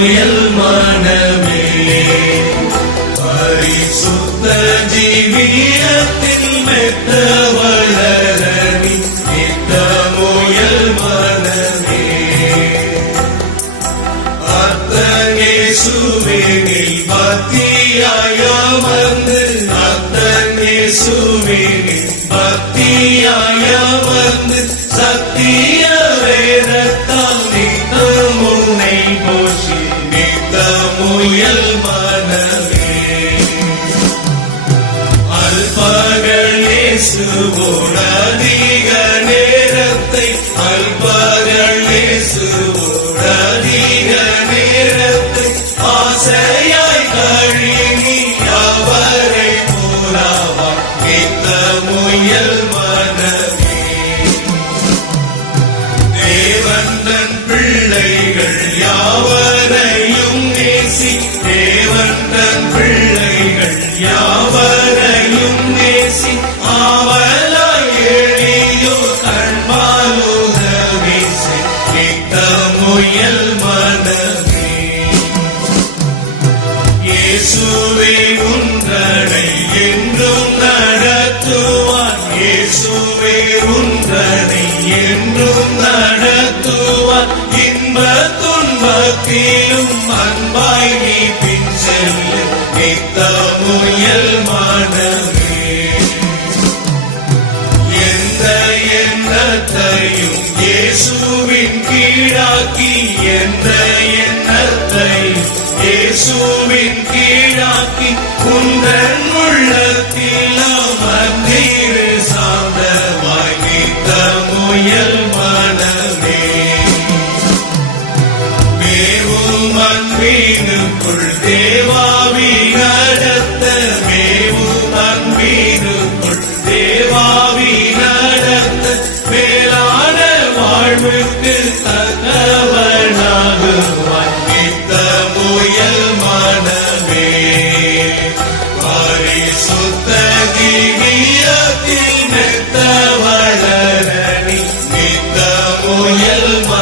புயல் மனமே. பரிசுத்த ஜீவியத்தில் மெத்த வளரணி நித்த முயல் மனமே. அத்தங்கே சுவேனில் பத்தியாய வந்து அத்தங்கே சுவேனில் பத்தியாய வந்து சத்திய வேதத்தால் நித்த முன்னை போஷி முயல் மனமே. அல்பகள் அதிக நேரத்தை அல்பகள் அதிக நேரத்தை ஆசை யாவரையும் நேசி ஆவலாய் எளியோ கண்மாலுதவி நித்த முயல் மனமே. இயேசுவே உன்றனை என்றும் நடத்துவான். இயேசுவே உன்றனை என்றும் நடத்துவான். இன்ப துன்பத்திலும் அன்பாய் மனமே எந்த எண்ணத்தையும் இயேசுவின் கீழாக்கி எந்த எண்ணத்தையும் இயேசுவின் கீழாக்கி உந்தன் உள்ளத்தில் அமர்ந்தீரு சார்ந்தவாய் நித்த முயல் மனமே. மேவும் அன்பினுக்குள் தேவாவின மீதுக்குள் தேவாவி நடந்த மேலான வாழ்வுக்கு தகவனாக வந்தித்த முயல் மனமே. பரிசுத்த திவியத்தில் மெத்த வளரணி மித்த முயல் மனமே